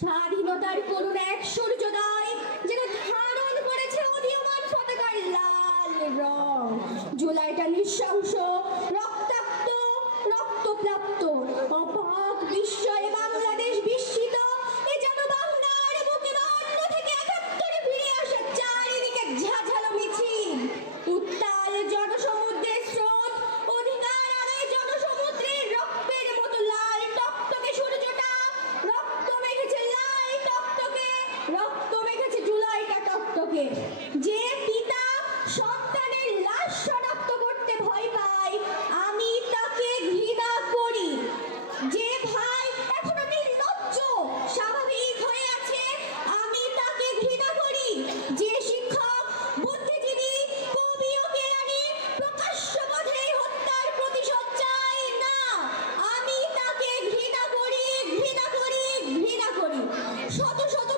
স্বাধীনতার করুণ এক সূর্যোদয় যেন ধারণ করেছে উদীয়মান পতাকার লাল রং। জুলাইটা নৃশংস, রক্তাক্ত, রক্তপ্লাপ্ত, অবাক বিস্ময়ে বাংলাদেশ বিস্মিত। এ যেন বাংলার বুকে বান্ন থেকে ৭১ ফিরে আসা চারিদিকে ঝাঁঝালো মিছিল। উত্তাল জনসমুদ্রের স্রোত, অধিকার আদায় জনসমুদ্রের রক্তের মতো লাল টকটকে সূর্যটা। রক্ত মেখেছে লাল টকটকে, রক্ত মেখেছে জুলাইটা টকটকে। যে পিতা সন্তানের লাশ শনাক্ত করতে ভয় পায়, আমি তাকে ঘৃণা করি। যে ভাই এখনো নির্লজ্জ স্বাভাবিক হয়ে আছে, আমি তাকে ঘৃণা করি। যে শিক্ষক, বুদ্ধিজীবী, কবি ও জ্ঞানী প্রকাশ্যবোধে হত্যার প্রতিশোধ চায় না, আমি তাকে ঘৃণা করি, ঘৃণা করি, ঘৃণা করি। শত শত